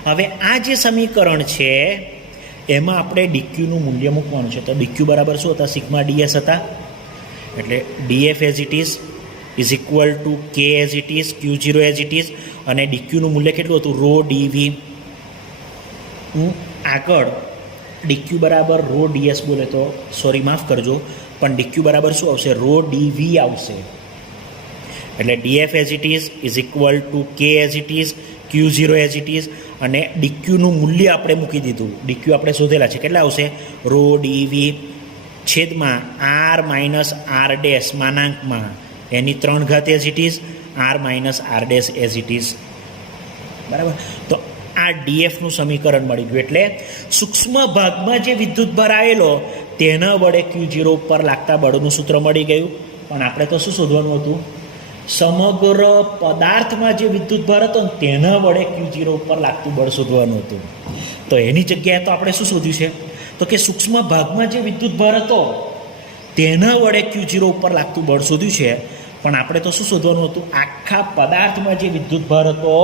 હવે આ જે સમીકરણ છે એમાં આપણે ડીક્યુનું મૂલ્ય મૂકવાનું છે. તો ડીક્યુ બરાબર શું હતા, સિગ્મા ડીએસ હતા. એટલે DF as it is equal to કે as it is, Q0 as it is, અને ડીક્યુનું મૂલ્ય કેટલું હતું, રો ડીવી. હું આગળ ડીક્યુ બરાબર રો ડીએસ બોલે તો સોરી માફ કરજો, પણ ડીક્યુ બરાબર શું આવશે, રો ડીવી આવશે. એટલે DF as it is equal to કે as it is, Q0 as it is, અને ડીક્યુનું મૂલ્ય આપણે મૂકી દીધું. ડીક્યુ આપણે શોધેલા છે, કેટલા આવશે, રો ડીવી છેદમાં R માઇનસ R ડેશ માનાંકમાં એની 3 ઘાત as it is, R minus R dash as it is. બરાબર? તો આ DFનું સમીકરણ મળી ગયું. એટલે સૂક્ષ્મ ભાગમાં જે વિદ્યુતભાર આવેલો તેના વડે Q0 ઉપર લાગતા બળનું સૂત્ર મળી ગયું. પણ આપણે તો શું શોધવાનું હતું, સમગ્ર પદાર્થમાં જે વિદ્યુતભાર હતો ને તેના વડે Q0 ઉપર લાગતું બળ શોધવાનું હતું. તો એની જગ્યાએ તો આપણે શું શોધ્યું છે, તો કે સૂક્ષ્મ ભાગમાં જે વિદ્યુતભાર હતો તેના વડે Q0 ઉપર લાગતું બળ શોધ્યું છે. પણ આપણે તો શું શોધવાનું હતું, આખા પદાર્થમાં જે વિદ્યુતભાર હતો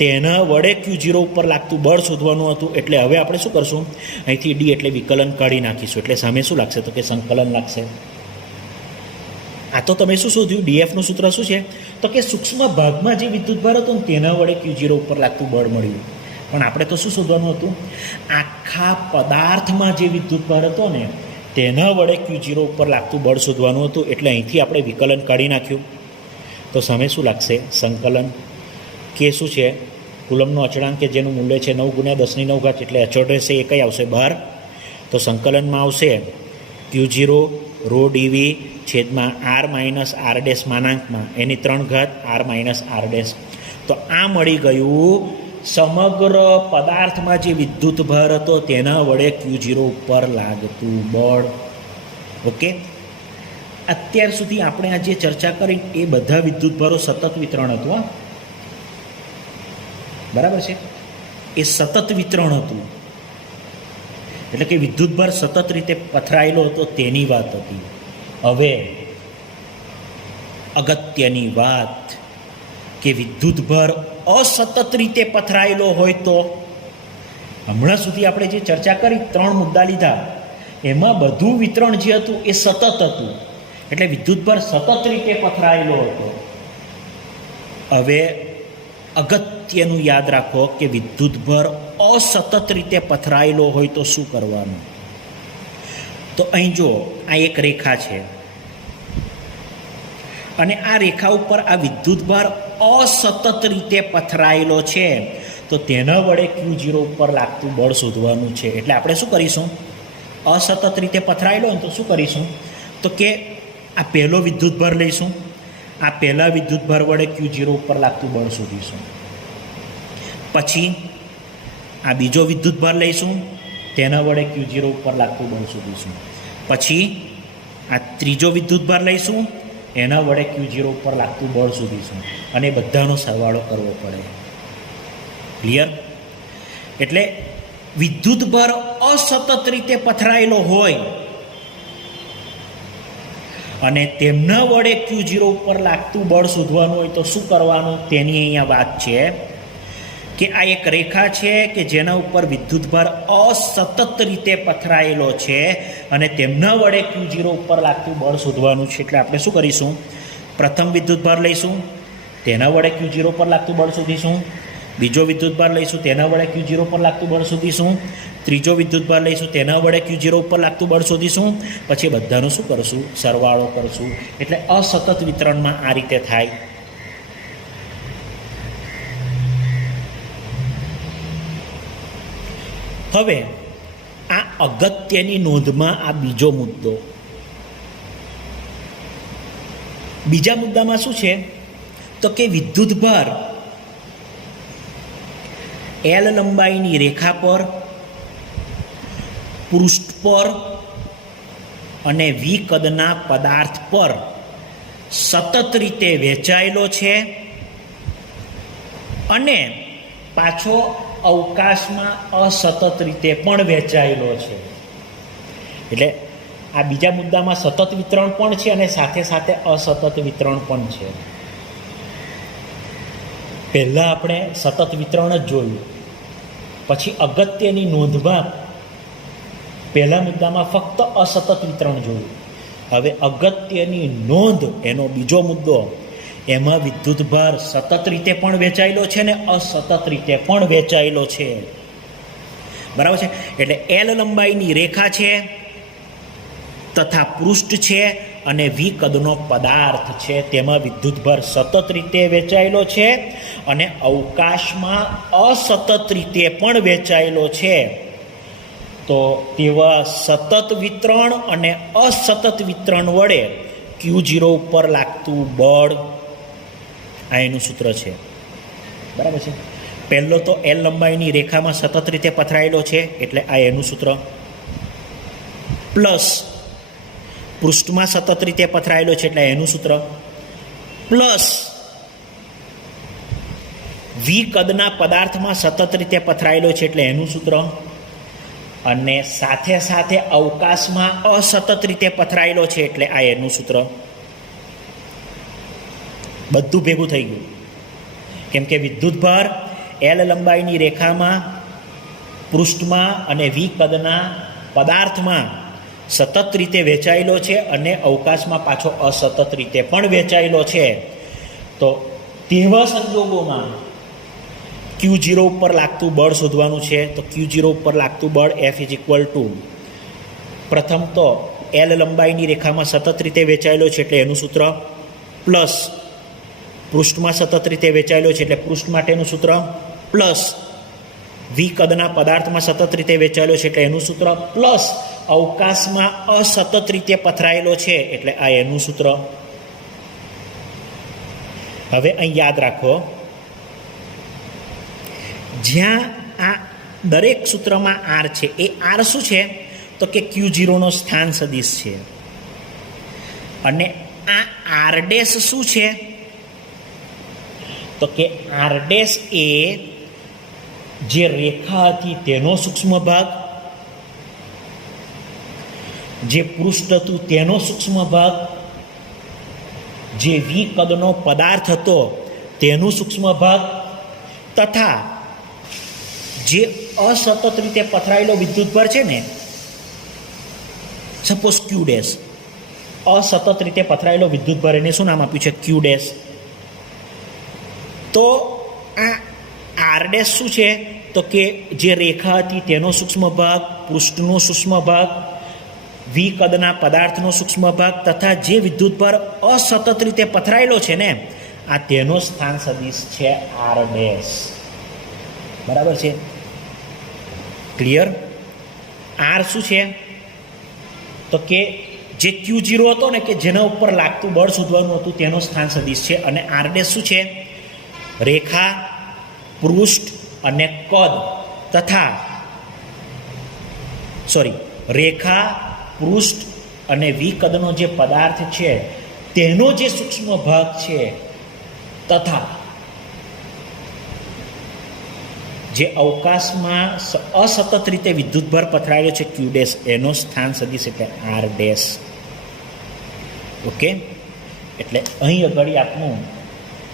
તેના વડે Q0 ઉપર લાગતું બળ શોધવાનું હતું. એટલે હવે આપણે શું કરશું, અહીંથી D એટલે વિકલન કાઢી નાખીશું. એટલે સામે શું લાગશે, તો કે સંકલન લાગશે. આ તો તમે શું શોધ્યું, DFનું સૂત્ર શું છે, તો કે સૂક્ષ્મ ભાગમાં જે વિદ્યુતભાર હતો ને તેના વડે Q0 ઉપર લાગતું બળ મળ્યું. પણ આપણે તો શું શોધવાનું હતું, આખા પદાર્થમાં જે વિદ્યુતભાર હતો ને તેના વડે Q0 ઉપર લાગતું બળ શોધવાનું હતું. એટલે અહીંથી આપણે વિકલન કાઢી નાખ્યું. તો સામે શું લાગશે, સંકલન. કે શું છે, કુલમનો અચળાંક કે જેનું મૂલ્ય છે 9 × 10⁹ એટલે અચળ રહેશે, એ કઈ આવશે, 12. તો સંકલનમાં આવશે Q0 રો ડીવી છેદમાં R માઇનસ R ડેશ માનાંકમાં એની 3 ઘાત R માઇનસ R ડેશ. તો આ મળી ગયું સમગ્ર પદાર્થમાં જે વિદ્યુતભાર હતો તેના વડે Q0 ઉપર લાગતું બળ. ઓકે, અત્યાર સુધી આપણે આ જે ચર્ચા કરી એ બધા વિદ્યુતભારો સતત વિતરણ હતું. બરાબર છે, એ સતત વિતરણ હતું. એટલે કે વિદ્યુતભાર સતત રીતે પથરાયેલો હતો તેની વાત હતી. હવે અગત્યની વાત કે વિદ્યુતભાર અસતત રીતે પથરાયેલો હોય તો, હમણાં સુધી આપણે જે ચર્ચા કરી 3 મુદ્દા લીધા એમાં બધું વિતરણ જે હતું એ સતત હતું. એટલે વિદ્યુતભાર સતત રીતે પથરાયેલો હતો. હવે અગત્યનું યાદ રાખો કે વિદ્યુતભાર અસતત રીતે પથરાયેલો હોય તો શું કરવાનું. તો અહીં જો આ એક રેખા છે અને આ રેખા ઉપર આ વિદ્યુતભાર અસતત રીતે પથરાયેલો છે, તો તેના વડે Q0 ઉપર લાગતું બળ શોધવાનું છે. એટલે આપણે શું કરીશું, અસતત રીતે પથરાયેલો હોય તો શું કરીશું, તો કે આ પહેલો વિદ્યુતભાર લઈશું, આ પહેલા વિદ્યુતભાર વડે Q0 ઉપર લાગતું બળ શોધીશું. પછી આ બીજો વિદ્યુતભાર લઈશું, તેના વડે Q0 ઉપર લાગતું બળ શોધીશું. પછી આ ત્રીજો વિદ્યુતભાર લઈશું, એના વડે Q0 ઉપર લાગતું બળ શોધીશું. અને બધાનો સરવાળો કરવો પડે. ક્લિયર? એટલે વિદ્યુતભાર અસતત રીતે પથરાયેલો હોય અને તેમના વડે Q0 ઉપર લાગતું બળ શોધવાનું હોય તો શું કરવાનું તેની અહીંયા વાત છે કે આ એક રેખા છે કે જેના ઉપર વિદ્યુતભાર અસતત રીતે પથરાયેલો છે અને તેમના વડે Q0 ઉપર લાગતું બળ શોધવાનું છે. એટલે આપણે શું કરીશું, પ્રથમ વિદ્યુતભાર લઈશું, તેના વડે Q0 પર લાગતું બળ શોધીશું. બીજો વિદ્યુતભાર લઈશું, તેના વડે Q0 પર લાગતું બળ શોધીશું. ત્રીજો વિદ્યુતભાર લઈશું, તેના વડે Q0 ઉપર લાગતું બળ શોધીશું. પછી બધાનું શું કરશું, સરવાળો કરશું. એટલે અસતત વિતરણમાં આ રીતે થાય. હવે આ અગત્યની નોંધમાં આ બીજો મુદ્દો. બીજા મુદ્દામાં શું છે તો કે વિદ્યુતભાર L લંબાઈની રેખા પર, પૃષ્ઠ પર અને V કદના પદાર્થ પર સતત રીતે વહેંચાયેલો છે અને પાછો અવકાશમાં અસતત રીતે પણ વહેંચાયેલો છે. એટલે આ બીજા મુદ્દામાં સતત વિતરણ પણ છે અને સાથે સાથે અસતત વિતરણ પણ છે. પહેલાં આપણે સતત વિતરણ જ જોયું, પછી અગત્યની નોંધમાં પહેલા મુદ્દામાં ફક્ત અસતત વિતરણ જોયું. હવે અગત્યની નોંધ એનો બીજો મુદ્દો, એમાં વિદ્યુતભાર સતત રીતે પણ વહેંચાયેલો છે ને અસતત રીતે પણ વહેંચાયેલો છે. બરાબર છે. એટલે L લંબાઈની રેખા છે તથા પૃષ્ઠ છે અને V કદનો પદાર્થ છે, તેમાં વિદ્યુતભાર સતત રીતે વહેંચાયેલો છે અને અવકાશમાં અસતત રીતે પણ વહેંચાયેલો છે. તો તેવા સતત વિતરણ અને અસતત વિતરણ વડે Q0 ઉપર લાગતું બળ, આ એનું સૂત્ર છે. બરાબર છે. પહેલો તો L લંબાઈની રેખામાં સતત રીતે પથરાયેલો છે એટલે આ એનું સૂત્ર, પ્લસ પૃષ્ઠમાં સતત રીતે પથરાયેલો છે એટલે એનું સૂત્ર, પ્લસ V કદના પદાર્થમાં સતત રીતે પથરાયેલો છે એટલે એનું સૂત્ર, અને સાથે સાથે અવકાશમાં અસતત રીતે પથરાયેલો છે એટલે આ એનું સૂત્ર. બધું ભેગું થઈ ગયું. કેમ કે વિદ્યુતભાર L લંબાઈની રેખામાં, પૃષ્ઠમાં અને V કદના પદાર્થમાં સતત રીતે વહેંચાયેલો છે અને અવકાશમાં પાછો અસતત રીતે પણ વહેંચાયેલો છે. તો તેવા સંજોગોમાં Q0 ઉપર લાગતું બળ શોધવાનું છે. તો Q0 ઉપર લાગતું બળ F ઇઝ ઇક્વલ ટુ, પ્રથમ તો L લંબાઈની રેખામાં સતત રીતે વહેંચાયેલો છે એટલે એનું સૂત્ર, પ્લસ પૃષ્ઠમાં સતત રીતે વહેંચાયેલો છે એટલે પૃષ્ઠ માટેનું સૂત્ર, પ્લસ V કદના પદાર્થમાં સતત રીતે વહેંચાયેલો છે એટલે એનું સૂત્ર, પ્લસ અવકાશમાં અસતત રીતે પથરાયેલો છે એટલે આ એનું સૂત્ર. હવે અહીં યાદ રાખો, જ્યાં આ દરેક સૂત્રમાં R છે, એ R શું છે તો કે Q0નો સ્થાન સદિશ છે. અને આ R ડેશ શું છે તો કે R ડેશ એ જે રેખા હતી તેનો સૂક્ષ્મ ભાગ, જે પૃષ્ઠ હતું તેનો સૂક્ષ્મ ભાગ, જે V કદનો પદાર્થ હતો તેનું સૂક્ષ્મ ભાગ, તથા જે અસતત રીતે પથરાયેલો વિદ્યુતભાર છે ને, સપોઝ Q ડેશ, અસતત રીતે પથરાયેલો વિદ્યુતભાર, એને શું નામ આપ્યું છે, Q ડેશ. તો આ R ડેશ શું છે તો કે જે રેખા હતી તેનો સૂક્ષ્મ ભાગ, પૃષ્ઠનો સૂક્ષ્મ ભાગ, V કદના પદાર્થનો સૂક્ષ્મ ભાગ તથા જે વિદ્યુતભાર અસતત રીતે પથરાયેલો છે ને, આ તેનો સ્થાન સદિશ છે R ડેશ. બરાબર છે? ક્લિયર? R શું છે તો કે જે Q0 હતો ને, કે જેના ઉપર લાગતું બળ શોધવાનું હતું, તેનો સ્થાન સદિશ છે. અને R ડેશ શું છે? રેખા, પૃષ્ઠ અને કદ તથા રેખા, પૃષ્ઠ અને V કદનો જે પદાર્થ છે તેનો જે સૂક્ષ્મ ભાગ છે તથા જે અવકાશમાં અસતત રીતે વિદ્યુતભાર પથરાયેલો છે ક્યુ ડેશ, એનો સ્થાન સદિશ એટલે આર ડેશ. ઓકે, એટલે અહીં આગળ આપણું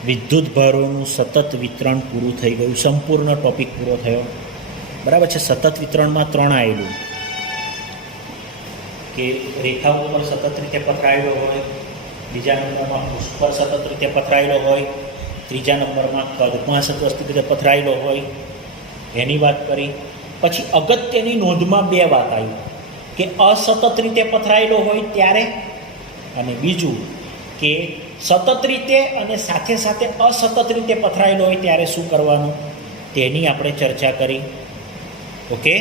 વિદ્યુતભારોનું સતત વિતરણ પૂરું થઈ ગયું, સંપૂર્ણ ટોપિક પૂરો થયો. બરાબર છે. સતત વિતરણમાં 3 આવેલું કે રેખા ઉપર સતત રીતે પથરાયેલો હોય, બીજા નંબરમાં પૃષ્ઠ પર સતત રીતે પથરાયેલો હોય, ત્રીજા નંબરમાં કદમાં સતત રીતે પથરાયેલો હોય, એની વાત કરી. પછી અગત્યની નોંધમાં 2 વાત આવી કે અસતત રીતે પથરાયેલો હોય ત્યારે, અને બીજું કે સતત રીતે અને સાથે સાથે અસતત રીતે પથરાયેલો હોય ત્યારે શું કરવાનું, તેની આપણે ચર્ચા કરી. ઓકે.